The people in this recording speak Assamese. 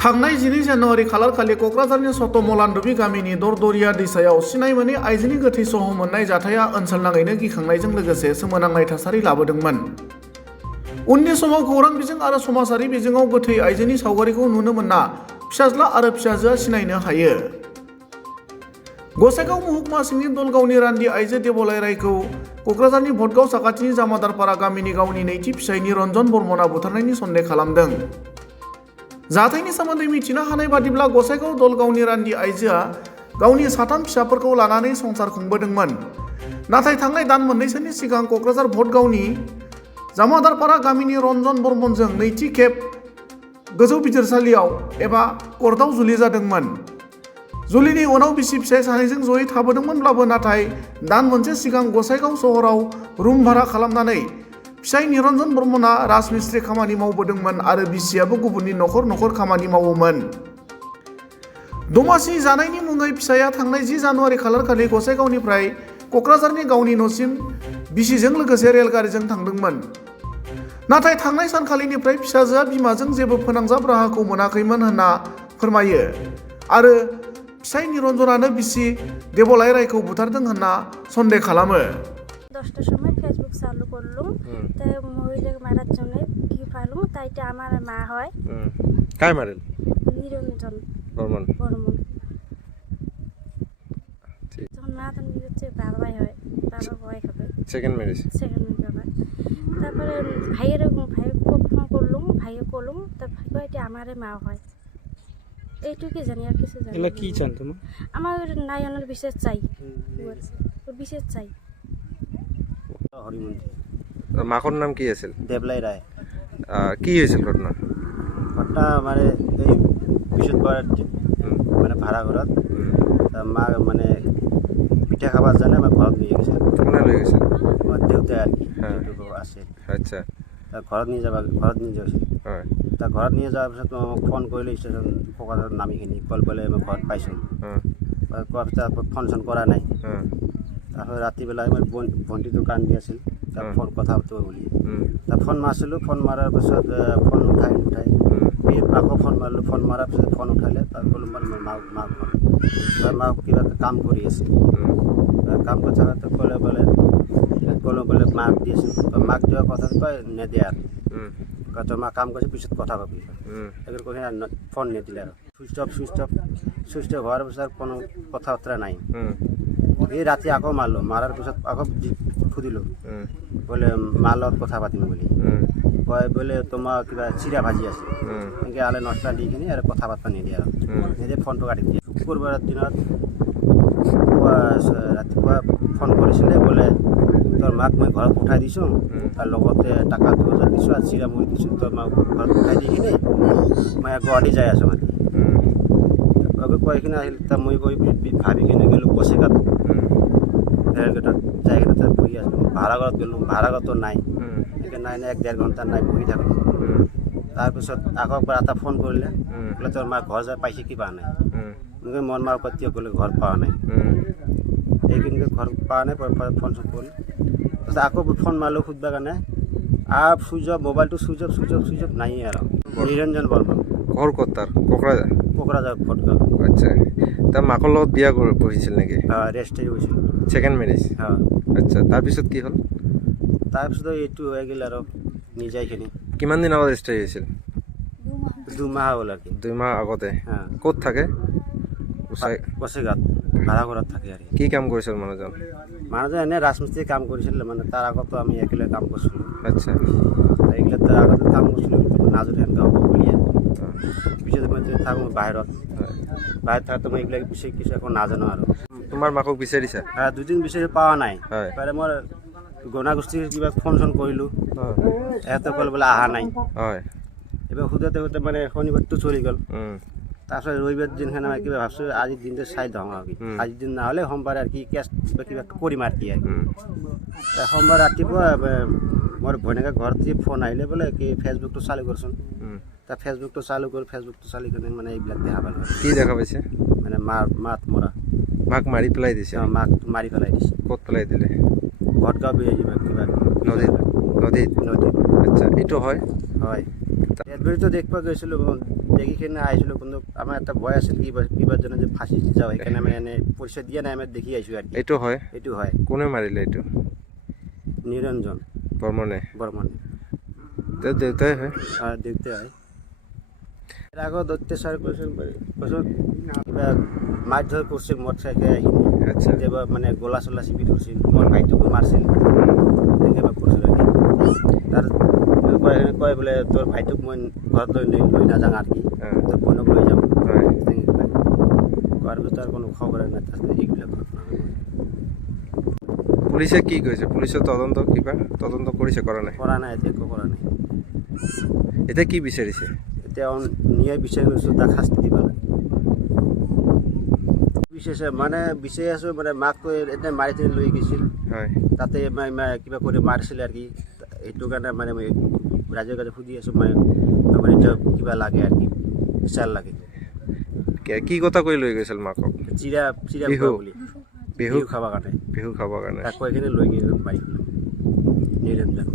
थांनाय 12 जानुवारि खालारखालि क'क्राझारनि सतमलानदुबि गामिनि दरदरिया दैसायाव सिनाय मोनै आइजोनि गोथै सह मोननाय जाथाया ओनसोलनाङैनो गिखांनायजों लोगोसे सोमोनांनाय थासारि लाबोदोंमोन। उननि समाव खौरां बिजों आरो समाजारि बिजोङाव गोथै आइजोनि सावगारिखौ नुनो मोनना फिसाज्ला आरो फिसाजोआ सिनायनो हायो। गसाइगाव महकुमा सिंनि दलगावनि रान्दि आइजो देबलाय रायखौ क'क्राझारनि भटगाव साखाथिनि जामादारपारा गामिनि गावनि नैथि फिसायनि रन्जन बर्मनआ बुथारनायनि सन्देह खालामदों। जाथायनि सोमोन्दै मिथिनो हानाय बादिब्ला गसाइगाव दलगावनि रान्दि आइजोआ गावनि 3 फिसाफोरखौ लानानै संसार खुंबोदोंमोन। नाथाय थांनाय दान मोननैसोनि सिगां क'क्राझार भटगावनि जामादारपारा गामिनि रन्जन बर्मनजों नैथि खेब गोजौ बिजिरसालियाव एबा कर्टआव जुलि जादोंमोन। जुलिनि उनाव बिसि फिसाय सानैजों जयै थाबोदोंमोनब्लाबो नाथाय दान मोनसे सिगां गसाइगाव सहराव रुम भारा खालामनानै फिसाय निरन्जन बर्मनआ राजमिस्ट्रि खामानि मावबोदोंमोन आरो बिसियाबो गुबुननि नखर नखर खामानि मावोमोन। दमासि जानायनि मुङै फिसाया थांनाय 10 जानुवारि खालारखालि गसाइगावनिफ्राय क'क्राझारनि गावनि न'सिम बिसिजों लोगोसे रेलगारिजों थांदोंमोन। नाथाय थांनाय सानखालिनिफ्राय फिसाजोआ बिमाजों जेबो फोनांजाब राहाखौ मोनाखैमोन होनना फोरमायो आरो फिसाय निरन्जनानो बिसि देबलाय रायखौ बुथारदों होनना सन्देह खालामो। 10টার সময় ফেসবুক চালু করলুম, তাই মহিলাকে মারার জন্য কি পাইলুম, তাই এটা আমার মা হয়। কায় মারেন? নিরঞ্জন বর্মন। বর্মন। যখন মা তখন হচ্ছে বাবাই হয়, বাবা বয় হবে। Second marriage. সেকেন্ড বাবা। তারপরে ভাইয়ের ফোন করলুম, ভাইয়ে করলুম, তা ভাই এটা আমারে মা হয়। এইটুকুই জানি, আর কিছু জানি। এলা কি চান তুমি? আমার নায়নের বিশেষ চাই, ওর বিশেষ চাই। মাকৰ নাম কি আছিল? দেবলাই ৰায়। কি হৈছিল ঘটনা? ঘটনা মানে এই বৃহস্পতিবাৰ মানে ভাড়া ঘৰত মা মানে পিঠা খাবাৰ জানে আমাৰ ঘৰত নিয়ে গেছে। কোনে লৈ গৈছিল? আমাৰ দেউতাই আৰ কি আছে। আচ্ছা। ঘৰত নিয়ে যাইছিল। হয়। তা ঘৰত নিয়ে যাওয়াৰ পিছত ফোন কৰিলে ষ্টেচন ককাৰৰ নামিখিনি কল বলে মই ঘৰত পাইছোঁ। তাৰপৰ ফোন চোন কৰা নাই। তাৰপৰ ৰাত্ৰিবেলা আমাৰ ভণ্টিটো কান্দি আছিল, তাৰ ফোন কথা পাতিব বুলি। তা ফোন মাৰিছিলোঁ, ফোন মাৰাৰ পিছত ফোন উঠাই আকৌ ফোন মাৰিলোঁ, ফোন মাৰাৰ পিছত ফোন উঠালে। তাত ক'লোঁ মই মাক মাক কিবা কাম কৰি আছিল। কাম কৰি থাকোঁতে ক'লে বোলে মাক দি আছোঁ, মাক দিয়াৰ কথা কয় নেদিয়ে আৰু তই মাক কাম কৰিছে পিছত কথা কবি এইবোৰ কৈ ফোন নিদিলে আৰু চুইচ অফ হোৱাৰ পিছত কোনো কথা বতৰা নাই। এই ৰাতি আকৌ মাৰিলোঁ, মাৰাৰ পিছত আকৌ সুধিলোঁ বোলে মাৰ লগত কথা পাতিম বুলি কয়। বোলে তোমাৰ কিবা চিৰা ভাজি আছে এনেকৈ আলে নষ্টা দি কিনি আৰু কথা পাতিব নিদিয়ে আৰু নিজে ফোনটো কাটি দিয়ে। শুকুৰবাৰৰ দিনত ৰাতিপুৱা ফোন কৰিছিলে, বোলে তোৰ মাক মই ঘৰত উঠাই দিছোঁ, তাৰ লগতে টকা 2000 দিছোঁ আৰু চিৰা মুড়ি দিছোঁ, তোৰ মাক ঘৰত উঠাই দি কিনি মই গুৱাহাটী যাই আছোঁ মানে কৈ কিনে আহিল। তা মই গৈ ভাবি কিনে গ'লোঁ গছেগাত ৰেলগেটত যাই কিনে তাত বহি আছোঁ। ভাড়াঘৰত গ'লোঁ, ভাড়াঘৰতো নাই, এনেকৈ নাই 1-1.5 ঘণ্টা নাই বহি থাকোঁ। তাৰপিছত আকৌ এটা ফোন কৰিলে, বোলে তোৰ মাক ঘৰ যায় পাইছে কি পোৱা নাই। এনেকৈ মন মাৰ পাতি গ'লে ঘৰ পোৱা নাই, এইখিনিকে ঘৰ পোৱা নাই। ফোন চোন কৰিলোঁ, তাৰপিছত আকৌ ফোন মাৰিলোঁ সুধিবৰ কাৰণে, চুইচ অফ, মোবাইলটো চুইচ অফ নাই আৰু। নিৰঞ্জন বৰ্মন। ঘৰ ক'ত তাৰ? কোকৰাঝাৰ। ভটগাঁও। আচ্ছা। তাৰ মাকৰ লগত বিয়া বহিছিল নেকি? ৰেজিষ্ট্ৰি হৈছিল। Second marriage? আচ্ছা। তাৰপিছত কি হ'ল? তাৰপিছত এইটো হৈ গ'ল আৰু নিজাইখিনি। কিমান দিন আগত ৰেজিষ্ট্ৰি হৈছিল? 2 মাহ হ'ল আৰু কি। 2 মাহ আগতে? ক'ত থাকে? গছেগাত ভাড়া ঘৰত থাকে আৰু। কি কাম কৰিছিল মানুহজন? এনে ৰাজমিস্ত্ৰী কাম কৰিছিল, মানে তাৰ আগতো আমি একেলগে কাম কৰিছিলোঁ। আচ্ছা। এইগিলা তাৰ আগতে কাম কৰিছিলোঁ, কিন্তু নাজত এনেকৈ হ'ব বুলিয়ে পিছত মই থাকোঁ বাহিৰত থাকোঁতে মই এইবিলাক বিচাৰি কিছু একো নাজানো আৰু। তোমাৰ মাকক বিচাৰিছা? 2 দিন বিচাৰি পোৱা নাই। হয়। মই গণাগোষ্ঠীৰ কিবা ফোন চোন কৰিলোঁ, সিহঁতে ক'লে বোলে অহা নাই। হয়। এইবাৰ সোধোতে মানে শনিবাৰটো চলি গ'ল। তাৰপিছত ৰবিবাৰ দিনখন আমি কিবা ভাবছোঁ আজিৰ দিনটো চাই দিওঁ আৰু আজিৰ দিন নহ'লে সোমবাৰে আৰু কি কেছ কিবা কৰিম আৰু কি আৰু। সোমবাৰ ৰাতিপুৱা মোৰ ভনীয়েকে ঘৰত যি ফোন আহিলে বোলে কি ফেচবুকটো চালু কৰচোন। তা ফেচবুকটো চালু কিনে মানে এইবিলাক দেখা পালোঁ। কি দেখা পাইছে? মানে মাত মৰা। মাক মাৰি পেলাই দিছে? মাক মাৰি পেলাই দিছে। ক'ত পেলাই দিলে? ভটগাঁও কিবা নদীত? আচ্ছা। এইটো হয়? হয়। ডেড বডিটো দেখিব গৈছিলোঁ দেখি কিনে আহিছিলোঁ কিন্তু আমাৰ এটা ভয় আছিল কিবাৰ জন্য যে ফাঁচি দি যাওঁ সেইকাৰণে আমি এনে পৰিচয় দিয়া নাই আমি দেখি আহিছোঁ আৰু এইটো হয় এইটো হয় কোনে মাৰিলে এইটো নিৰঞ্জন বৰ্মনে বৰ্মন তেওঁৰ দেউতাই হয় দেউতা হয় তাৰ আগত অত্যাচাৰ কৰিছিল পাছত কিবা মাৰধৰ কৰিছিল মদ খাই আহি আচ্ছা কেতিয়াবা মানে গলা চলা চিপি ধৰিছিল মোৰ ভাইটোকো মাৰিছিল কেতিয়াবা কৰিছিল আৰু তাৰ কয় বোলে তোৰ ভাইটোক মই ঘৰত লৈ নাযাওঁ আৰু কি তোৰ বোনক লৈ যাম হয় কোৱাৰ পিছত আৰু কোনো খবৰ নাই তাৰপিছত এইবিলাক ঘটনা পুলিচে কি কৈছে পুলিচৰ তদন্ত কৰিছে কৰা নাই কৰা নাই এতিয়া একো কৰা নাই এতিয়া কি বিচাৰিছে এতিয়া ন্যায় বিচাৰি গৈছোঁ তাক শাস্তি দিব লাগে বিচাৰিছে মানে বিচাৰি আছোঁ মানে মাকটো এতিয়া মাৰি কিনে লৈ গৈছিল হয় তাতে কিবা কৰি মাৰিছিলে আৰু কি সেইটো কাৰণে মানে মই ৰাইজৰ কাছে সুধি আছোঁ মানে মানে এতিয়া কিবা লাগে আৰু কি বিচাৰ লাগে কি কথা কৰি লৈ গৈছিল মাকক চিৰা বিহু। খোৱা বুলি বিহু বিহু খাবৰ কাৰণে বিহু খাবৰ কাৰণে তাক কৈ কিনে লৈ গৈ মাৰি নিৰঞ্জন